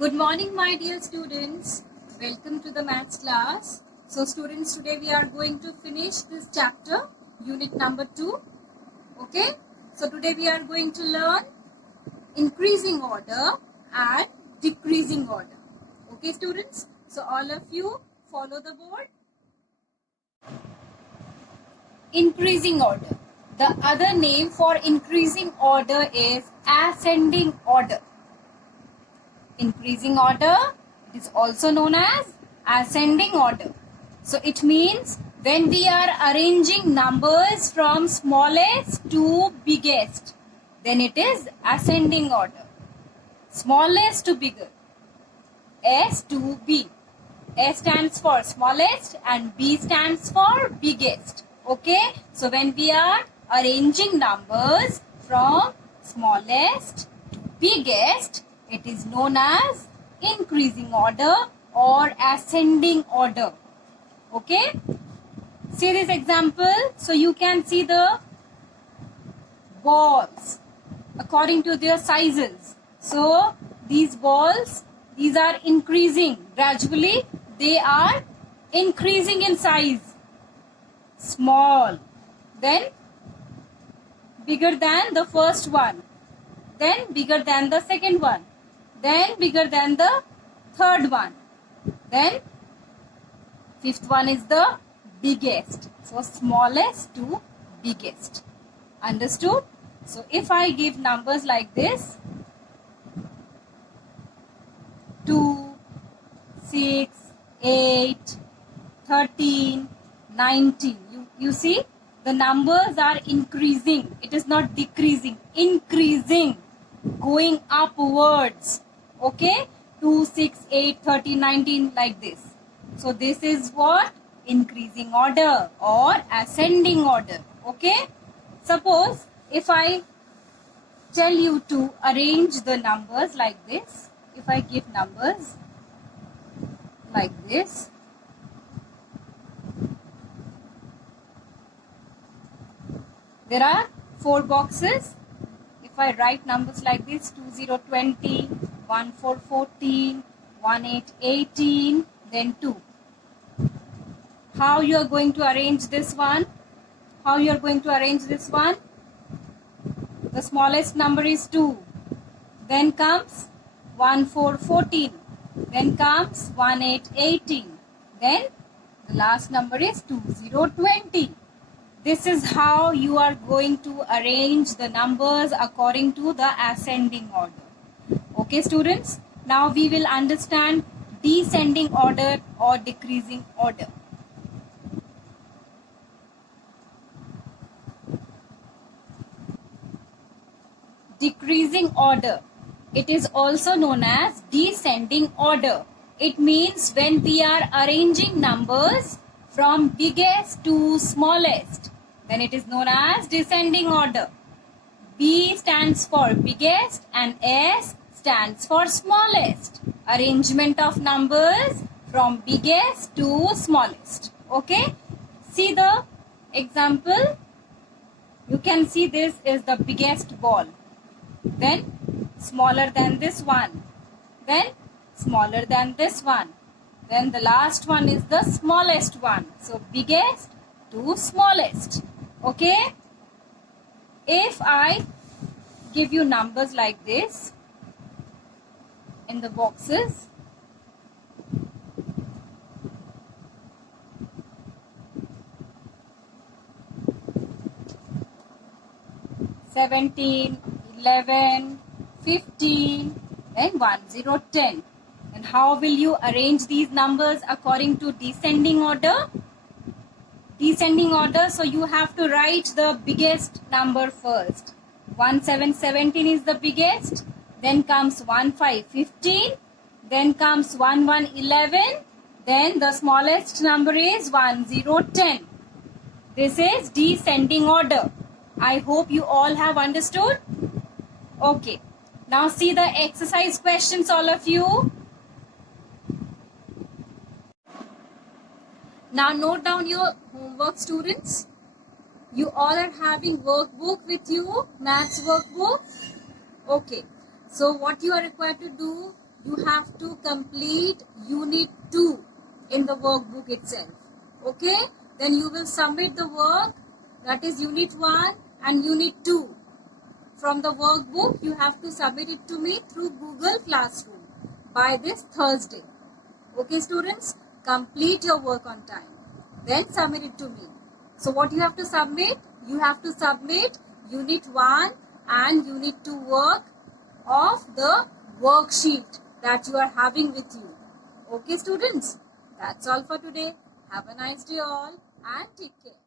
Good morning, my dear students. Welcome to the maths class. So students, today we are going to finish this chapter, unit number 2. Okay. So today we are going to learn increasing order and decreasing order. Okay, students. So all of you follow the board. Increasing order. The other name for increasing order is ascending order. Increasing order, it is also known as ascending order. So it means when we are arranging numbers from smallest to biggest, then it is ascending order. Smallest to bigger. S to B. S stands for smallest and B stands for biggest. Okay. So when we are arranging numbers from smallest to biggest, it is known as increasing order or ascending order. Okay. See this example. So you can see the balls according to their sizes. So these balls, these are increasing gradually. They are increasing in size. Small. Then bigger than the first one. Then bigger than the second one. Then bigger than the third one. Then fifth one is the biggest. So smallest to biggest. Understood? So if I give numbers like this, 2, 6, 8, 13, 19. You see, the numbers are increasing. It is not decreasing. Increasing. Going upwards. Okay? 2, 6, 8, 13, 19 like this. So this is what? Increasing order or ascending order. Okay? Suppose if I tell you to arrange the numbers like this. If I give numbers like this. There are 4 boxes. If I write numbers like this, 2020, 1414, 1818, then 2. How you are going to arrange this one? How you are going to arrange this one? The smallest number is 2. Then comes 1414. Then comes 1818. Then the last number is 2020. This is how you are going to arrange the numbers according to the ascending order. Okay, students? Now we will understand descending order or decreasing order. Decreasing order. It is also known as descending order. It means when we are arranging numbers from biggest to smallest, then it is known as descending order. B stands for biggest and S stands for smallest. Arrangement of numbers from biggest to smallest. Okay? See the example. You can see this is the biggest ball. Then smaller than this one. Then smaller than this one. Then the last one is the smallest one. So biggest to smallest. Okay? If I give you numbers like this in the boxes, (17, 11, 15, then 10. And how will you arrange these numbers according to descending order? Descending order, so you have to write the biggest number first. 17 is the biggest. Then comes 15. Then comes 11. Then the smallest number is 10. This is descending order. I hope you all have understood. Okay. Now see the exercise questions, all of you. Now note down your homework, students. You all are having workbook with you, maths workbook. Okay. So what you are required to do, you have to complete Unit 2 in the workbook itself. Okay? Then you will submit the work, that is Unit 1 and Unit 2. From the workbook, you have to submit it to me through Google Classroom by this Thursday. Okay, students? Complete your work on time. Then submit it to me. So what you have to submit? You have to submit Unit 1 and Unit 2 work of the worksheet that you are having with you. Okay, students? That's all for today. Have a nice day all and take care.